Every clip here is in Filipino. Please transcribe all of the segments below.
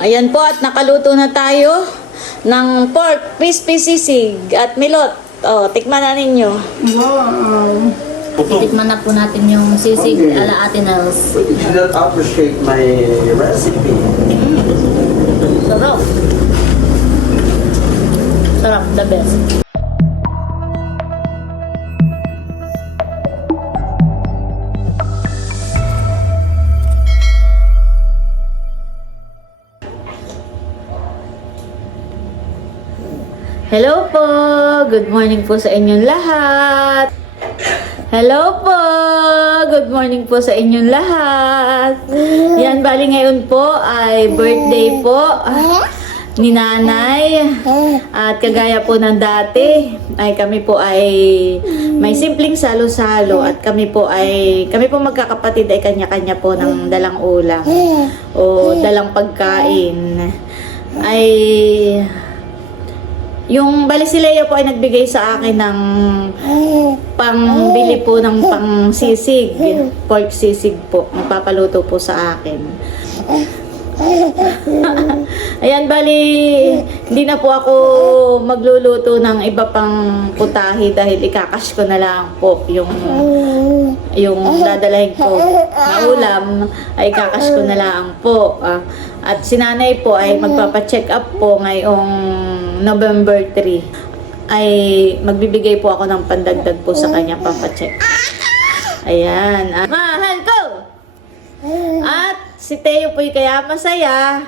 Ayan po at nakaluto na tayo ng pork, crispy sisig at milot. Oh, tikman na ninyo. Wow! Tikman na po natin yung sisig ala Ate Nels. But you did not appreciate my recipe. Sarap. Sarap, the best. Hello po! Good morning po sa inyong lahat! Hello po! Good morning po sa inyong lahat! Yan, bali ngayon po ay birthday po ni nanay. At kagaya po ng dati, ay kami po ay may simpleng salo-salo at kami po magkakapatid ay kanya-kanya po ng dalang ulam o dalang pagkain. Ay yung bali si Leo po ay nagbigay sa akin ng pangbili po ng pang sisig, pork sisig po. Magpapaluto po sa akin. Ayan, bali hindi na po ako magluluto ng iba pang putahe dahil ikakash ko na lang po yung dadalhin ko na ulam ay ikakash ko na lang po. At si nanay po ay magpapacheck up po ngayong November 3 ay magbibigay po ako ng pandagdag po sa kanya papacheck. Ayan. Mahal ko! At si Teo po'y kaya masaya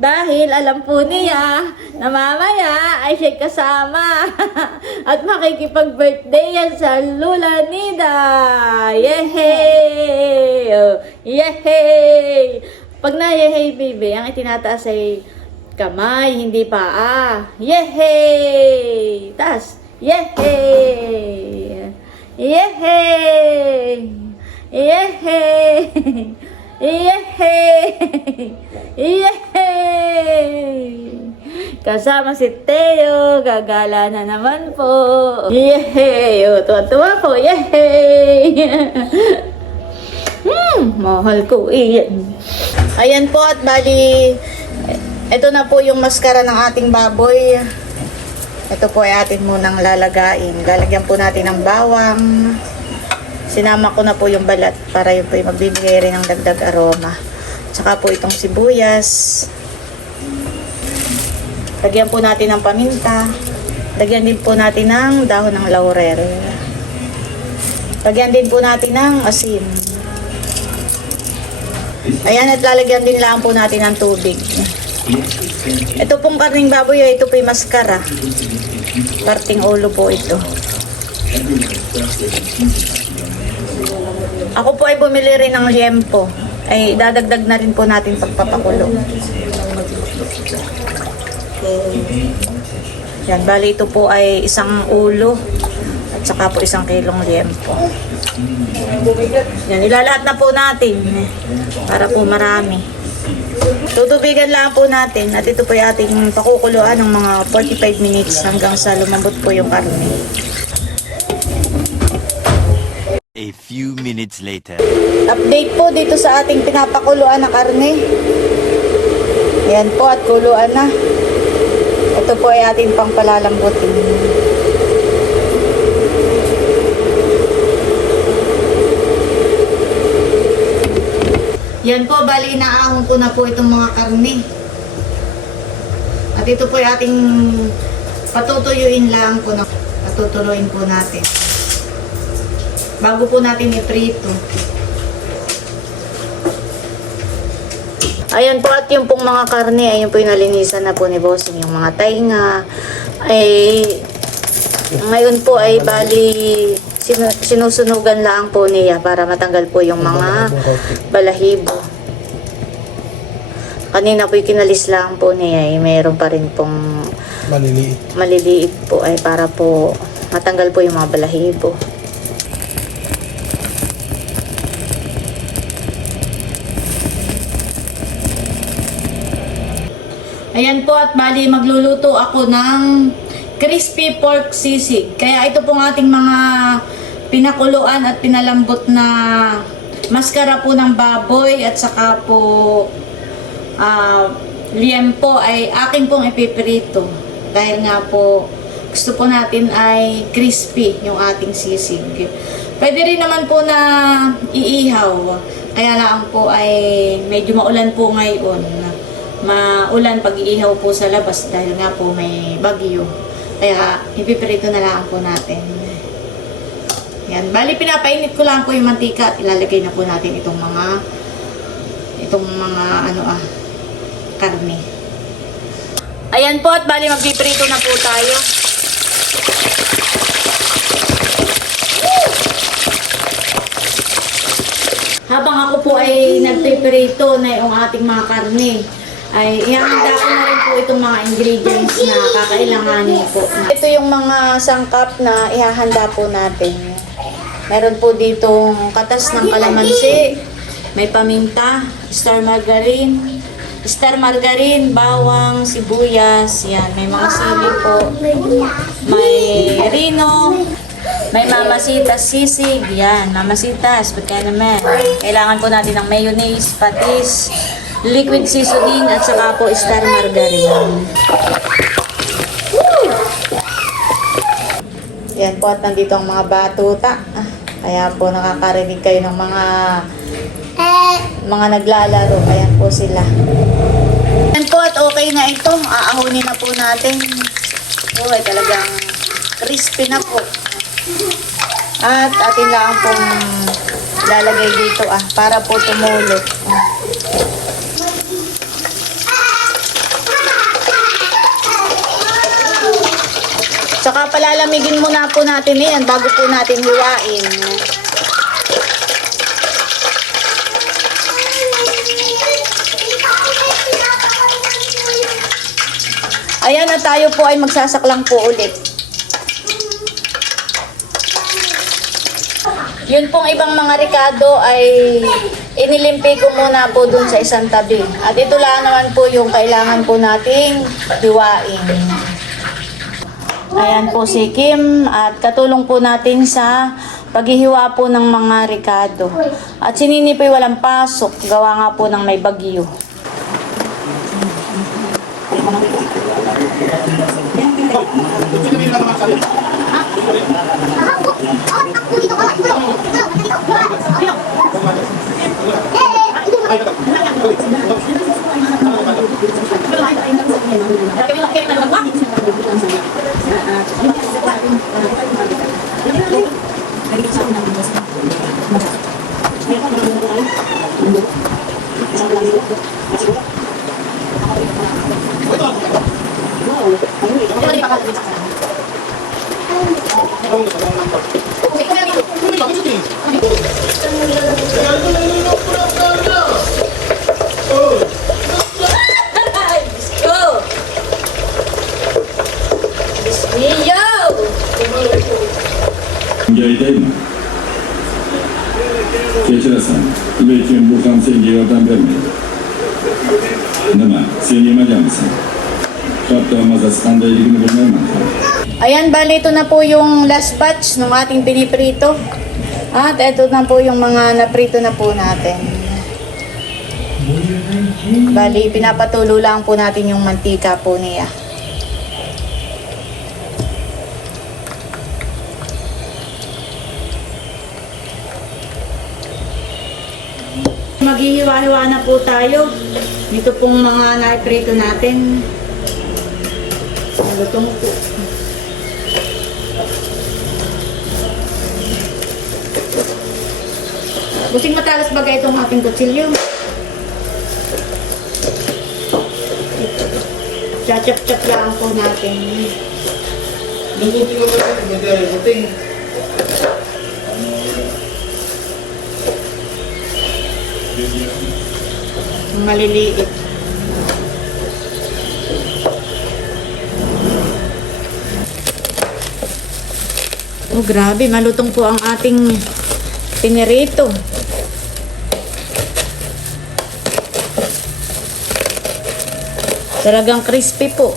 dahil alam po niya na mamaya ay siya kasama at makikipag-birthday yan sa Lula Nida. Yehey! Oh, yehey! Pag na yehey baby, ang itinataas ay kamay, hindi paa. Yehey! Tas, yehey! Yehey! Yehey! Yehey! Yehey! Kasama si Teo, gagala na naman po. Yehey! O, tuwa-tuwa po. Yehey! Mahal ko iyan. Ayan po at bali, ito na po yung maskara ng ating baboy. Ito po ay atin munang lalagain. Lalagyan po natin ng bawang. Sinama ko na po yung balat para yun po yung magbibigay rin ng dagdag aroma. Tsaka po itong sibuyas. Lagyan po natin ng paminta. Lagyan din po natin ng dahon ng laurel. Lagyan din po natin ng asin. Ayan, at lalagyan din lang po natin ng tubig. Ito pong karning baboy, ito po yung maskara. Parting ulo po ito. Ako po ay bumili rin ng liempo. Ay dadagdag na rin po natin pagpapakulo. Yan, bali ito po ay isang ulo at saka po isang kilong liempo. Yan, ilalahat na po natin para po marami. Tutubigan lang po natin at ito po yung ating pakukuluan ng mga 45 minutes hanggang sa lumambot po yung karne. A few minutes later. Update po dito sa ating pinapakuluan na karne. Ayan po at kuluan na. Ito po ay ating pang palalambutin. Yan po, bali inaahon ko na po itong mga karne. At ito po ay ating patutuyuin lang po na patutuloyin po natin. Bago po natin iprito. Ayan po, at yung pong mga karne, ayun po yung nalinisan na po ni Bossing. Yung mga tainga, ay ngayon po ay bali sinusunugan lang po niya para matanggal po yung mga balahibo. Kanina po yung kinalis lang po niya, ay mayroon pa rin pong maliliit po ay para po matanggal po yung mga balahibo. Ayan po, at bali magluluto ako ng crispy pork sisig. Kaya ito pong ating mga pinakuluan at pinalambot na maskara po ng baboy at saka po liempo ay akin pong ipiprito. Dahil nga po, gusto po natin ay crispy yung ating sisig. Pwede rin naman po na iihaw. Kaya lang po ay medyo maulan po ngayon. Maulan pag iihaw po sa labas dahil nga po may bagyo. Kaya ipiprito na lang po natin. Yan. Bali, pinapainit ko lang po yung mantika at ilalagay na po natin itong mga karne. Ayan po, at bali magpiprito na po tayo. Habang ako po ay nagpiprito na yung ating mga karne, ay ihahanda ko na rin po itong mga ingredients na kakailanganin po. Ito yung mga sangkap na ihahanda po natin. Meron po ditong katas ng kalamansi, may paminta, star margarine, bawang, sibuyas, yan. May mga sili po, may rino, may mamasitas sisig, yan. Mamasitas, pagka naman. Kailangan po natin ng mayonnaise, patis, liquid seasoning, at saka po star margarine. Yan po, at nandito ang mga batuta. Kaya po nakakarinig kayo ng mga naglalaro. Ayan po sila. Yan po, at okay na ito. Aahunin na po natin. Okay, talagang crispy na po. At atin lang pong lalagay dito para po tumulo. Saka palalamigin muna po natin yan bago po natin hiwain. Ayan, at tayo po ay magsasaklang po ulit. Yun pong ibang mga ricado ay inilimpi ko muna po dun sa isang tabi. At ito lang naman po yung kailangan po nating hiwain. Ayan po si Kim at katulong po natin sa paghihiwa po ng mga ricado. At si Nini po'y walang pasok, gawa nga po ng may bagyo. Keşirasan, üretim bu kanser yerden vermiyor. Nama, seni yemeyecek misin? Kapta masa standa ilgini bulmaya mı? Ayan, bali ito na po yung last batch ng ating piniprito. At ito na po yung mga naprito na po natin. Bali, pinapatulo lang po natin yung mantika po niya. Maghihiwa-hiwa na po tayo. Dito pong mga naprito natin. Nalutong po. Busing matalas bagay itong ating kutsilyo. Chachap-chap lang po natin. Maliliit. Oh, grabe. Malutong po ang ating pinirito. Talagang crispy po.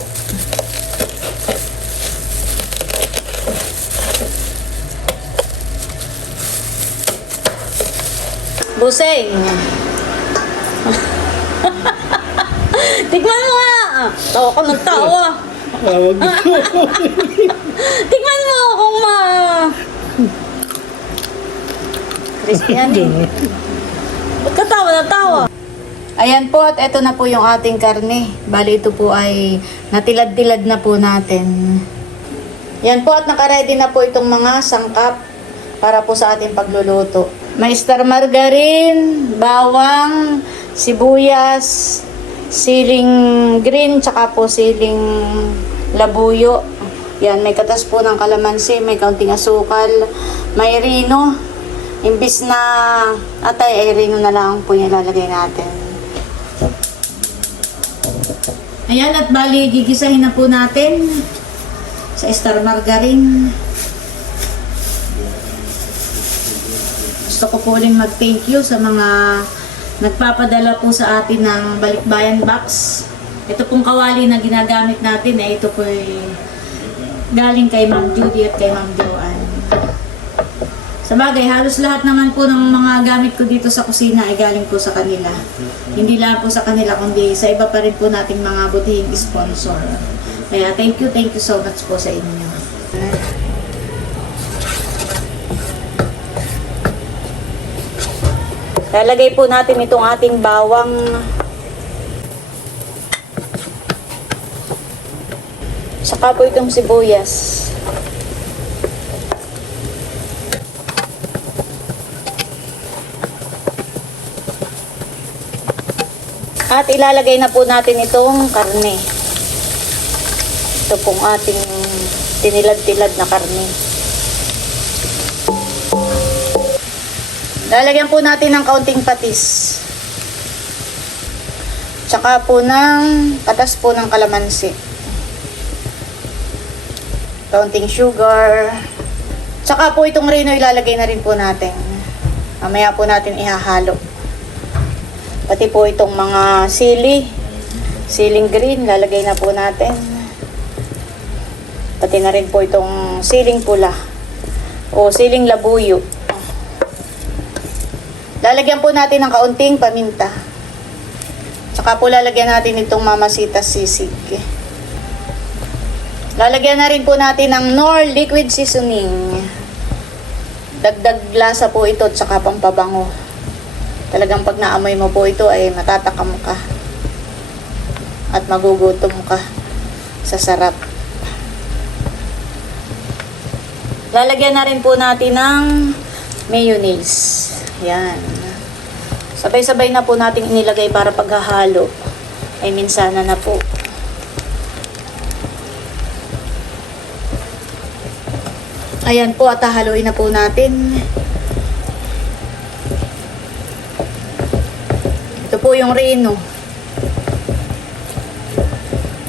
Buseng. Tikman mo nga! Tawa ka ng tawa. Tikman mo kung crispy yan eh. Ba't ka tawa na tawa? Ayan po, at eto na po yung ating karne. Bali, ito po ay natilad-tilad na po natin. Yan po, at nakaready na po itong mga sangkap para po sa ating pagluluto. May star margarine, bawang, sibuyas, siling green, tsaka po siling labuyo. Yan, may katas po ng kalamansi, may kaunting asukal, may rino. Imbis na atay, ay rino na lang po yung ilalagay natin. Ayan, at bali, gigisahin na po natin sa star margarine. Gusto ko po uling mag-thank you sa mga nagpapadala po sa atin ng Balikbayan Box. Ito pong kawali na ginagamit natin, ito po ay galing kay Ma'am Judy at kay Ma'am Joanne. Sa bagay, halos lahat naman po ng mga gamit ko dito sa kusina ay galing po sa kanila. Hindi lang po sa kanila, kundi sa iba pa rin po nating mga butihing sponsor. Kaya thank you so much po sa inyo. Lalagay po natin itong ating bawang. Saka po itong sibuyas. At ilalagay na po natin itong karne. Ito pong ating tinilad-tilad na karne. Lalagyan po natin ng kaunting patis. Tsaka po ng katas po ng kalamansi. Kaunting sugar. Tsaka po itong rino ilalagay na rin po natin. Mamaya po natin ihahalo. Pati po itong mga siling green, lalagay na po natin. Pati na rin po itong siling pula o siling labuyo. Lalagyan po natin ng kaunting paminta. Tsaka po lalagyan natin itong mamasitas sisig. Lalagyan na rin po natin ng Knorr liquid seasoning. Dagdag lasa po ito at saka pampabango. Talagang pag naamoy mo po ito ay matatakam ka at magugutom ka sa sarap. Lalagyan na rin po natin ng mayonnaise. Yan. Sabay-sabay na po natin inilagay para paghahalo ay minsana na po. Ayan po, at hahaluin na po natin. Ito po yung reno.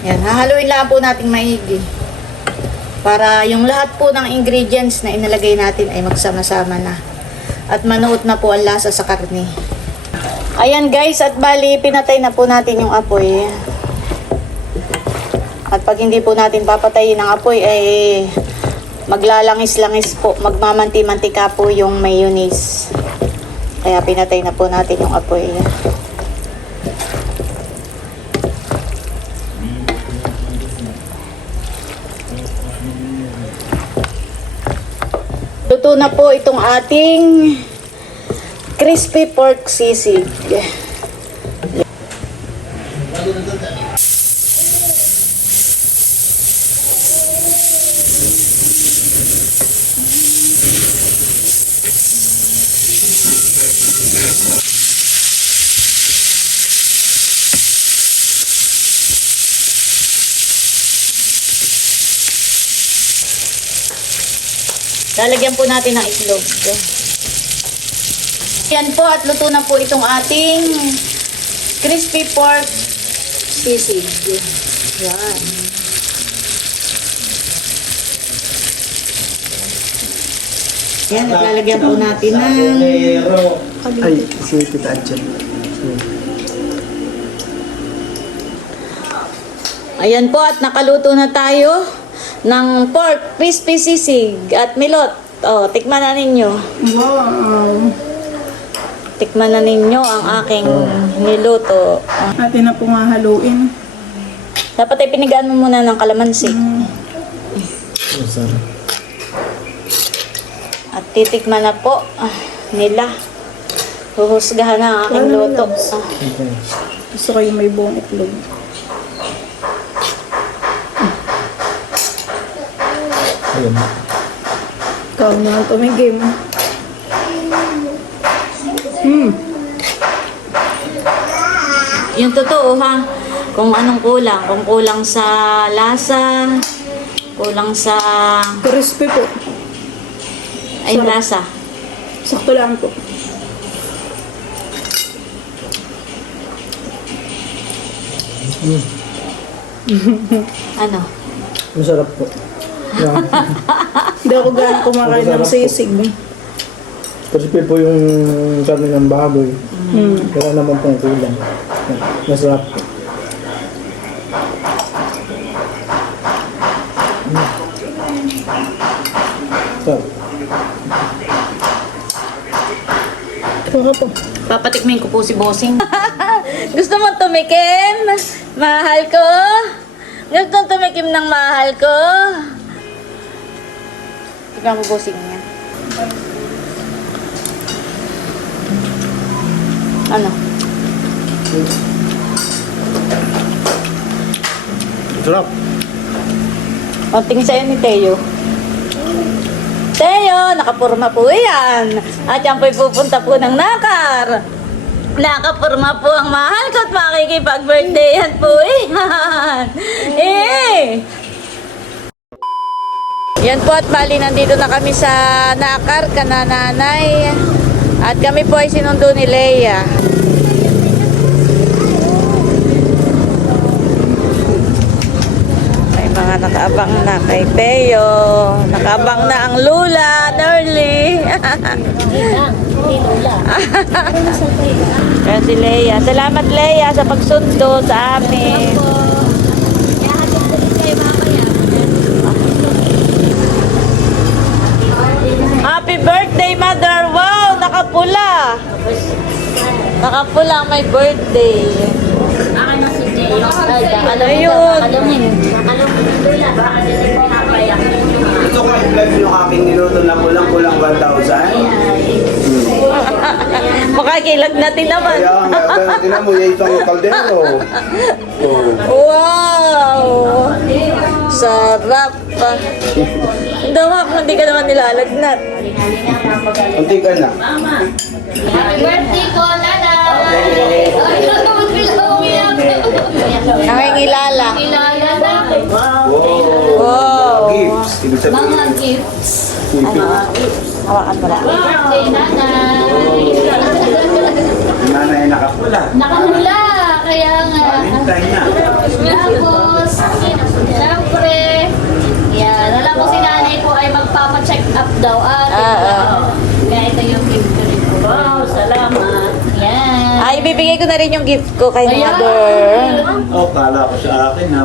Yan, hahaluin lang po natin maigi. Para yung lahat po ng ingredients na inalagay natin ay magsama-sama na. At manuot na po ang lasa sa karne. Ayan guys, at bali, pinatay na po natin yung apoy. At pag hindi po natin papatayin ang apoy ay maglalangis-langis po, magmamanti-mantika po yung mayonnaise. Kaya pinatay na po natin yung apoy. Luto na po itong ating crispy pork sisig. Lalagyan po natin ng itlog. Yan po, at luto na po itong ating crispy pork sisig. Yan. Yan, at lalagyan po natin ng Ay, si Tita Adjan. ayan po, at nakaluto na tayo ng pork crispy sisig at milot. Oh, tikman na ninyo. Wow! Tikman na ninyo ang aking niluto. Atin na pong hahaluin. Dapat ay pinigaan mo muna ng kalamansi. Masarap. At titikman na po nila. Huhusgahan na ang aking luto. Okay. Gusto ko yung may buong itlog. Ayun. Ikaw naman tumigim. Yung totoo ha, kung anong kulang. Kung kulang sa lasa, kulang sa Crispy po. ay lasa. Sakto lang po. Ano? Masarap po. Yan. Hindi ako gano'ng kumakain ng sisig. Crispy po yung karne ng baboy. Wala naman pong kulang. Masarap po. Sarap. Saka po. Papatikmin ko po si Bossing. Gusto mo tumikim? Mahal ko? Gusto mo tumikim ng mahal ko? Tignan mo Bossing niya. Ano? Sarap. Konting sa'yo ni Teo. Teo, nakapurma po yan. At yan po'y pupunta po ng Nakar. Nakapurma po ang mahal ko at makikipag-birthdayan po yan. Yan po at bali nandito na kami sa Nakar, kanananay. At kami po ay sinundo ni Leia. May mga nakaabang na kay Teo. Nakaabang na ang Lula, Nerly. Kaya si Leia. Salamat Leia sa pagsundo sa amin. Happy birthday, Mother! Wow! Nakapula! Nakapula ang may birthday. Akin na si Jay. Ay, Ayun. Ito ko i-vlog yung aking niluto na kulang-kulang 1,000. Makakilag natin naman. Kaya nga, tinan mo, yung isang kaldero. Oh. Wow! Sarap! Dawa kung hindi ka naman nilalagnat. Unti ka na. Happy birthday ko, Nana! Nangingilala. Kilala na. Wow! Gifts. Ibig sabihin. Mga gifts. Hawakan mo lang. Birthday, Nanay. Yung nanay nakapula. Nakamula. Kaya nga. Valentine na. Tapos, syempre, yan. Alam ko si nanay po ay magpapacheck up daw. Kaya ito yung gift ko rin po. Wow, salamat. Yan. Ay, ibibigay ko na rin yung gift ko kay Ayan. Mother. Oh, kala ko sa akin. Ha?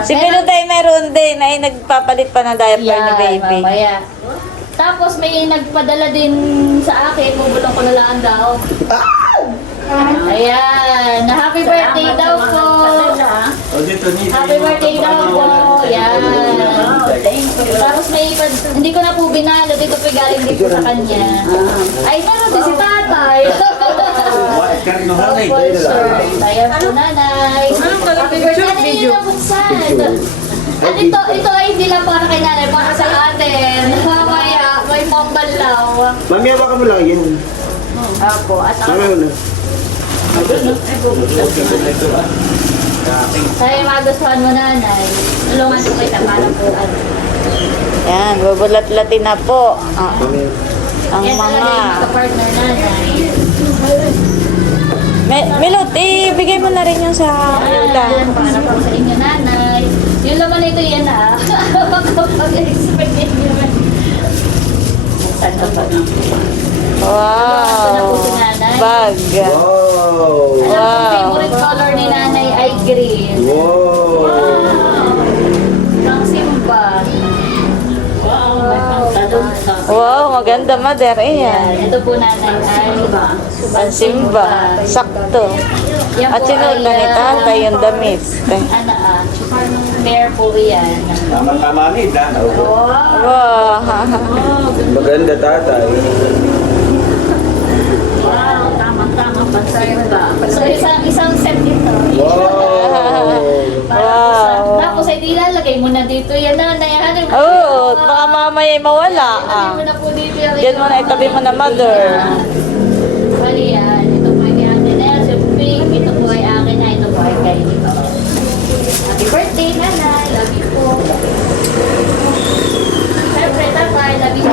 Si Pilotay meron din ay nagpapalit pa ng diaper ni baby. Mamaya. Tapos may nagpadala din sa akin, bubulong ko na lang daw. Ayan, happy birthday daw po. O, dito nito. Happy birthday daw po. Ayan. Tapos may hindi ko na po binalo, dito po galing din po sa kanya. Ay, meron din si tatay. Opo, sir. Ayan po, nanay. Happy birthday. Ano yung nabuksan? At ito ay hindi lang para kay nanay, para sa atin. Mamaya, may pambalaw. Mami, hawakan mo lang yan. Opo, at Mami mo na. Kaya magustuhan mo, nanay. Tulungan ko kita para po ano. Yan, bubulat-latin na po ang Yan talaga mga... yung partner nanay. Milot, ibigay mo na rin yung sa Lula. Ayan, para po sa inyo, nanay. Yung laman nito yan ah. Pag-expect nyo naman. Saan ka pa? Wow! Bag. Wow! Alam ko, favorite color ni nanay ay green. Wow! Pang simba. Wow, may pangtalon sa... Wow, maganda. Ganda, mother. Ayan. Ito po nanay ay Pansimba. Sakto. Yan At po sinunod na ni ay, tatay yung damit. ano pair po yan. Tama-tama ni Dan. Wow. Maganda tatay. Wow, tama-tama pansimba. So isang set dito. Wow. Tapos ay dilalagay mo na dito yan nanay. Ano mo? Oo, baka mamaya mawala. Ilagay mo na po dito yan. Diyan mo na itabi mo na, mother. Bali yan. Ito po ay kay Ate Nels, yung pink. Ito po ay akin na. Ito po ay kay Ito. Happy birthday, nanay. Love you po. Siyempre, tatay. Love you po.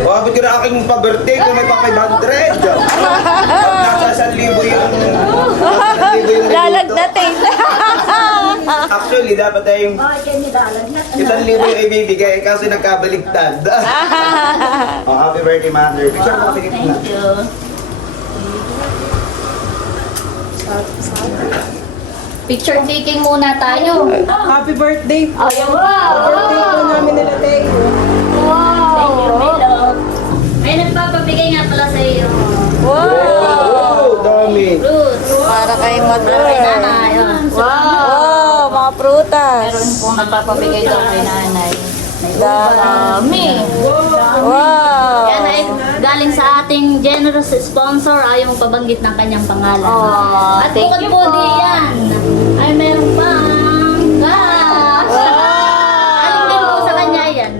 Bakit ka na aking pa-birthday kung may pa 500? Nasa 1,000 yung... Nasa 1,000 yung Lalagnatin. Actually, dapat ay yung... 1,000 yung ibibigay, kaso nagkabaligtad. Oh, happy birthday, mother. Picture mo kasi kita. Thank you. Picture taking muna tayo. Happy birthday po. Oh, wow! Birthday po namin nila Teo. Thank you, Milo. May nagpapabigay nga pala sa iyo. Wow. Dami. Fruits. Para kay mother. Kay nanay. Wow, mga prutas. Meron pong nagpapabigay daw kay nanay. Dami. Dami. Wow. Yan ay galing sa ating generous sponsor. Ayaw magpabanggit ng kanyang pangalan. Aw, At thank bukod you po po. diyan, ay meron pang cash. Aling din po sa kanya yan.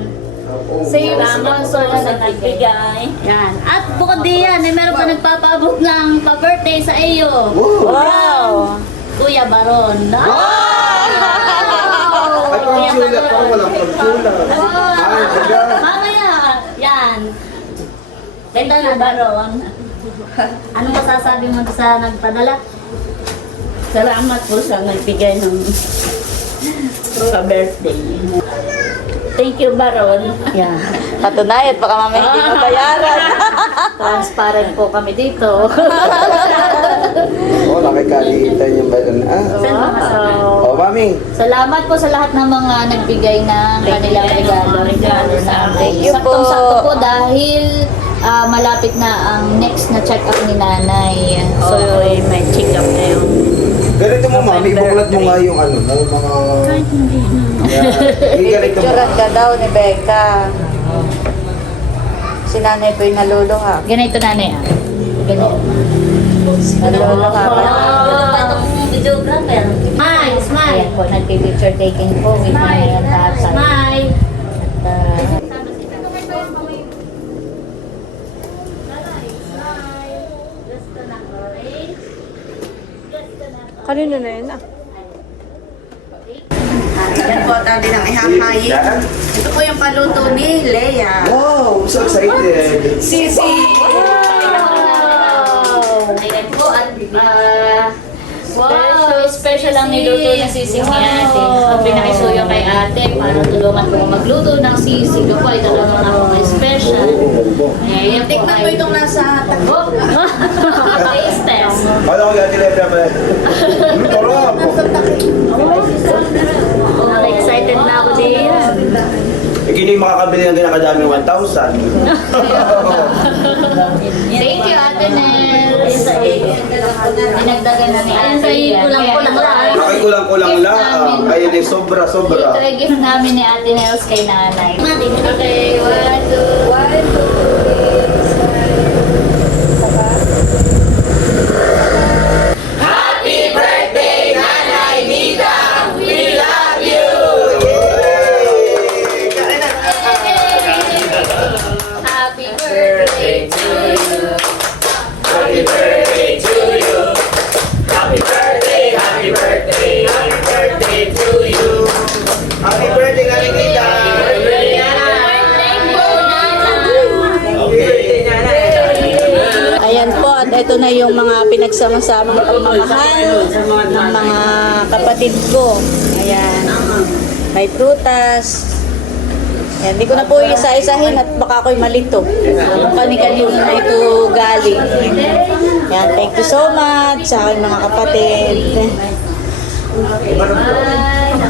Same sponsor na nagbigay. Yan. At bukod diyan, ay meron pa nagpapaabot ng pa-birthday sa iyo. Wow. Kuya Baron. Ay, pang-sulat ako, walang pang-sulat. Ay, taga. Mamaya, yan. Ganda na, Baron. Anong masasabi mo sa nagpadala? Salamat po sa nagbigay ng sa birthday. Thank you, Baron. Yan. Katunayan, baka mamaya hindi mabayaran. Transparent po kami dito. Oh, nakikalitan yung balon. Oh, mami. Salamat po sa lahat ng mga nagbigay ng kanilang regalo sa amin. Thank you po. Saktong-sakto po dahil malapit na ang next na check-up ni nanay. So, may check-up na yun. Ganito mo, mami. Ibuklat mo nga yung ano, yung mga... Hindi ganito mo. Picturean ka daw ni Becca. Si nanay po yung naluluha. Ganito nanay ah. Ganito. Naluluha ba? Videographer. Smile, smile. Ayan po, nagpipicture taking po with nanay at tatay. Smile. At, Kanino na yun ah? Yan po, tabi ng ihahayin. Ito po yung paluto ni Leia. Wow, so excited. Sisi! Ayan po at special ang niluto ng sisig ni ate. Ang pinakisuyo kay ate para tulungan ko magluto ng sisig. Ako ay talagang napaka-special. Ayan po. Tikman mo itong nasa Oh. Taste test. Ano ko gati letra ba? Torop. Excited na ako diyan. Hindi makakabili ng kinakadaming 1,000. Thank you, Ate Nels. Dinagdagan na ni Ate. Kulang-kulang lang. Nakikulang-kulang lang. Ayun eh, sobra-sobra. Ito ay gift namin ni Ate Nels kay nanay. Okay, 1, 2. Happy birthday to you. Happy birthday to you. Happy birthday, happy birthday, happy birthday to you. Happy birthday, Nalinita. Ayan po, at ito na yung mga pinagsama-samang pagmamahal ng mga kapatid ko. Ayan. May prutas. Ayan, hindi ko na po isa-isahin at baka ako'y malito. Kung kani-kanino na ito galing. Ayan, thank you so much sa aking mga kapatid. 1,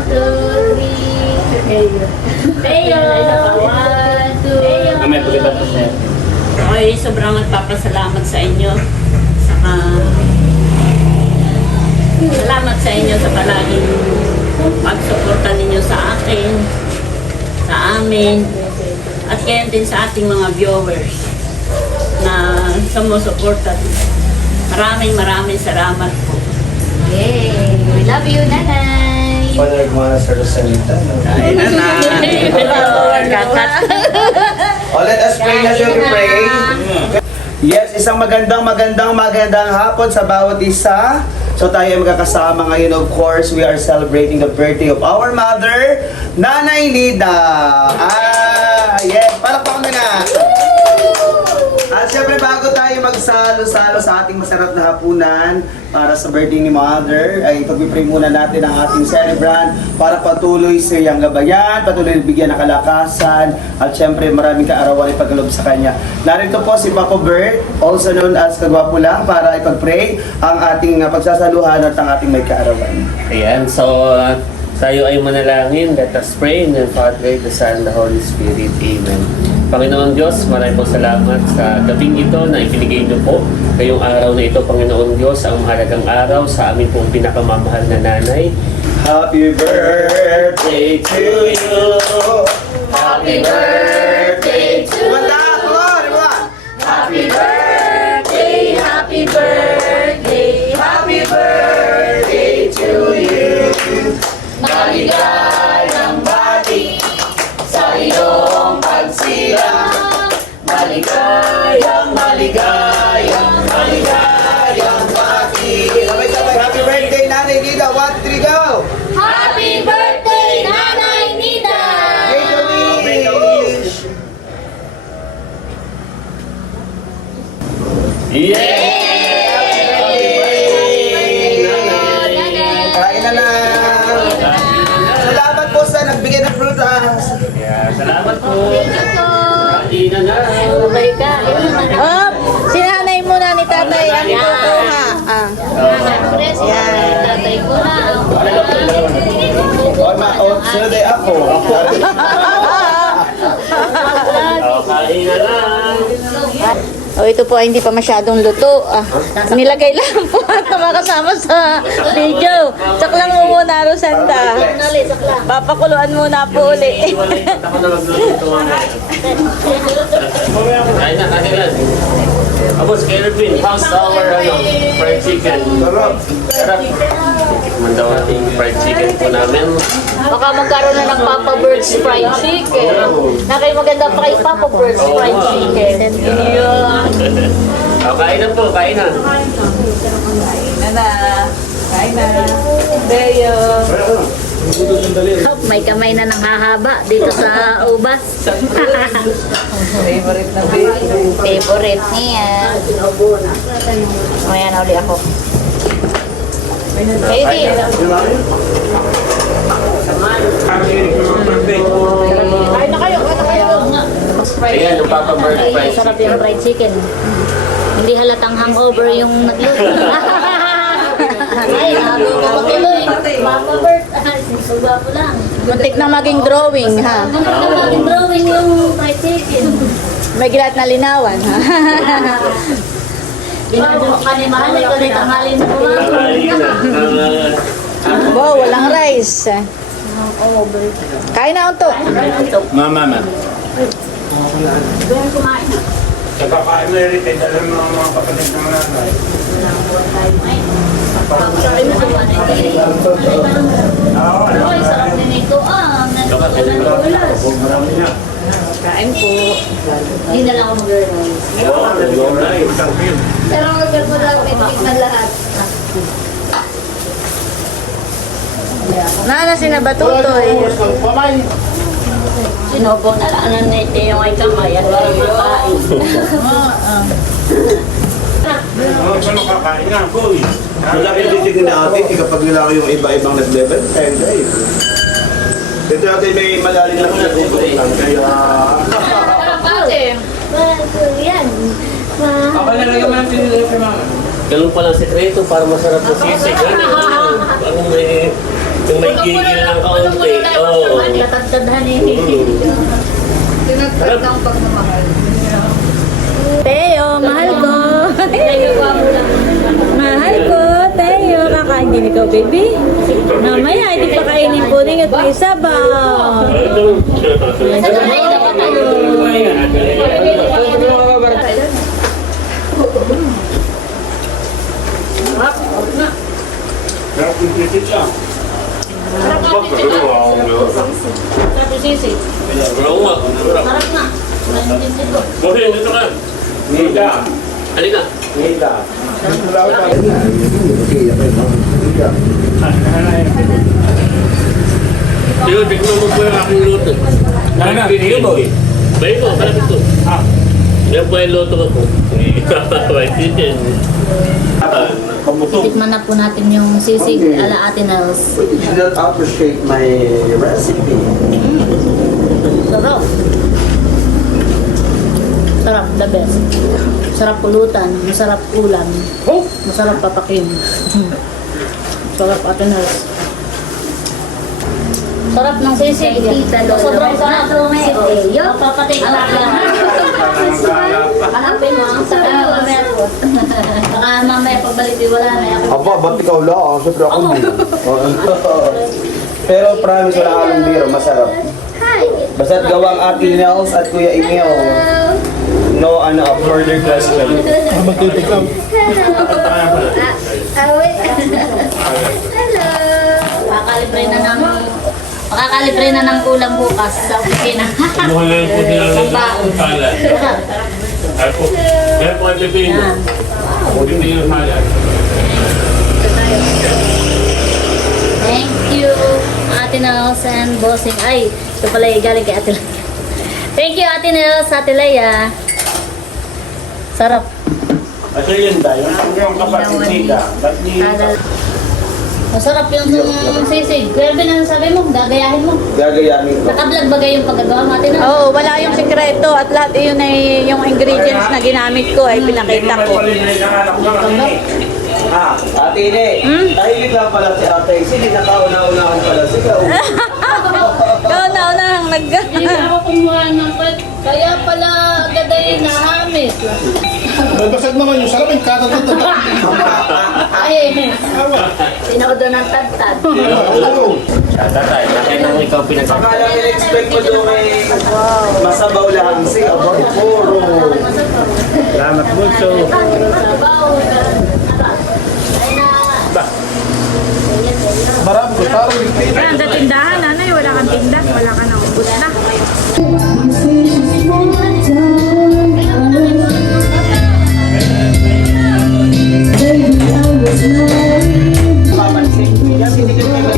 2, 3. Teo. 1, 2. Ako'y sobrang nagpapasalamat sa inyo. Saka, salamat sa inyo sa palaging pagsuporta ninyo sa akin, sa amin, at kaya din sa ating mga viewers na sumusuporta. Maraming salamat po. Yay! We love you, Nanay! Panag mga sa Rosalita. Kain na na. Oh, let us pray na siya pray. Yes, isang magandang hapon sa bawat isa. So tayo ay magkakasama ngayon. Of course, we are celebrating the birthday of our mother, Nanay Nida. Yes, palakpakan na na. At syempre bago tayo magsalo-salo sa ating masarap na hapunan para sa birthday ni Mother, ay pag-pray muna natin ang ating celebrant para patuloy siyang gabayan, patuloy bigyan ng kalakasan, at syempre maraming kaarawan ipagalob sa kanya. Narito po si Papa Bert, also known as Kagwapo Lang, para ipag-pray ang ating pagsasaluhan at ang ating may kaarawan. Ayan, so tayo ay manalangin. Let us pray in the Father, the Son, the Holy Spirit. Amen. Panginoon Diyos, maraming po salamat sa gabing ito na ibinigay niyo po. Ngayong araw na ito, Panginoon Diyos, ang mahalagang araw sa amin pong pinakamamahal na nanay. Happy birthday to you! Happy birthday to you! Happy birthday, happy birthday, happy birthday to you! Maligayang bati sa iyong pagsilang. Maligayang bati. Sabay-sabay, happy birthday, Nanay Nida. 1, 2, 3, go! Happy birthday, Nanay Nida! Make a wish! Kain na na! Salamat po sa nagbigay ng prutas. Yeah, salamat po. Thank you po! Kain na na. Okay ka. Oh, sinanay muna ni tatay ang kukuha. Siyempre, si tatay ko na. Sunod ay ako. Oh, kain na lang. Oh, ito po ay hindi pa masyadong luto. Nilagay lang po at makasama sa video. Saklang mo muna, Rosanda. Papakuluan muna po uli. Iwalay ako na magluluto. Kain na, kain na. Tapos, Kelvin, how's our fried chicken? Sarap. Tikman daw ating fried chicken po namin. Baka magkaroon na ng Papa Bird's fried chicken. Nakay maganda pa kay Papa Bird's fried chicken. Yeah. Oh, kain na po, kain na. Kain na. Beo. May kamay na nang hahaba dito sa ubas. Favorite na beo. Favorite niya. Mamaya na uli ako. Kayo din. Kain na kayo. Ayan, yung Papa Bird fried Sarap chicken. yung fried chicken. Hindi halatang hangover yung nagluto. Ay, naluto ko tuloy. Papa Bird. Suga po lang. Muntik na maging drawing, ha? Ang drawing yung fried chicken. May gilat na linawan, ha? Kanimali ko rin tanghali na po. Kain na. Wow, walang rice. Kain na unto. Mama. Nagkakain na rin, alam mo mga kapatid ng nanay. Ay, sarap din ito. Nagulas. Marami na. Kain po. Hindi na lang ako mag-rice. Pero magkat mo lang, na lahat. Nana sinabatutoy. Sinubo na lang na ito yung ay kamay at walang makain. Saan nakakain nga, boy? Malaki yung titignan natin kapag nila yung iba-ibang nag-level. Kaya ito natin may malalim na pinag-ubutan. Kaya... Yan. Ganun palang sekreto para masarap na sisig. Parang may gigil ng kaunti. Oo. Katagtadhan eh. Tinagtag ng pagmamahal. Teo, mahal ko. Mahal ko, Teo. Kakain din ikaw, baby. Mamaya, hindi pa kainin po ninyo at may sabaw. Sabi sisi. Sarap na. Bosin, dito ka. Halika. Tio, tignan mo po yung aking luto. Bayo ko, kalapit ko. Yan po yung luto ko. Chicken. Tikman na po natin yung sisig ala Ate Nels. You did not appreciate my recipe. Sarap. Sarap, the best. Sarap pulutan, masarap ulam. Masarap papakin. Sarap Ate Nels. Sarap ng sisig. Sobrang sarap. Papatay ka lang. Hanapin mo ang sarap. Baka mamaya pagbalik wala na. Aba, ba't ikaw lang? Siyempre ako din. Pero promise wala halong biro, masarap. Basta't gawang Ate Nels at Kuya Emil. No, further question. Magtitikam. Makakalibre na ng ulam bukas sa opisina. Muhalay po nila ng kalat. Kaya po ang pipino. Hindi yung halat. Thank you, Ate Nels and Bossing. Ay, ito pala yung galing kay Ate Leia. Thank you, Ate Nels, Ate Leia. Sarap. Ito yun tayo. Yung kapatid ba't ni... Masarap yung sisig. Kuya Ben, ano sabi mo? Gagayahin mo. Gagayamin ko. Nakablog ba yung paggagawa mo, Ate Nels? Oo, wala yung sikreto at lahat yun ay yung ingredients na ginamit ko ay pinakita ko. Ate Ine, tahimik lang pala si Ate. Sige, nakauna-unahan pala. Sige, Ikaw na nag... Hindi ako kumuha ng pet. Kaya pala gaday na hamit. Basag naman yung salamin, katatatata. Ay, sinaudo ng tad-tad. Tatay, nakita mo ikaw pinagsasabi. Akala nila-expect ko doon may masabaw lang. Sige, abay, puro. Salamat po, so. Marami ko, parang Kaya ang datindahan, nanay, wala kang tinda, wala ka nang ubus na. Papansin. Yan, hindi ka naman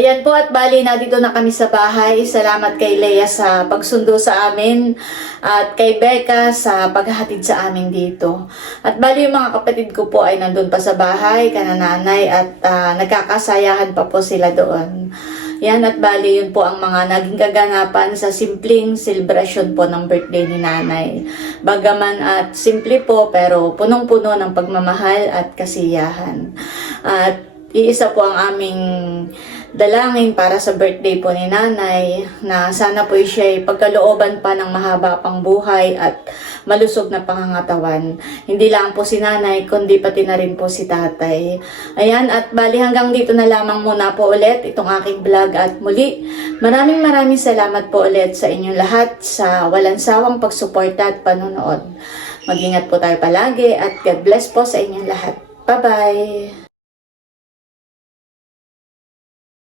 Ayan po at bali na dito na kami sa bahay. Salamat kay Leia sa pagsundo sa amin at kay Becca sa paghahatid sa amin dito. At bali yung mga kapatid ko po ay nandun pa sa bahay, kanananay at nagkakasayahan pa po sila doon. Yan at bali yun po ang mga naging kaganapan sa simpleng celebration po ng birthday ni nanay. Bagaman at simple po pero punong-puno ng pagmamahal at kasiyahan. At iisa po ang aming dalangin para sa birthday po ni nanay na sana po siya ay pagkalooban pa ng mahaba pang buhay at malusog na pangangatawan. Hindi lang po si nanay kundi pati na rin po si tatay. Ayan at bali hanggang dito na lamang muna po ulit itong aking vlog at muli maraming salamat po ulit sa inyong lahat sa walang sawang pagsuporta at panonood. Mag-ingat po tayo palagi at God bless po sa inyong lahat. Bye-bye!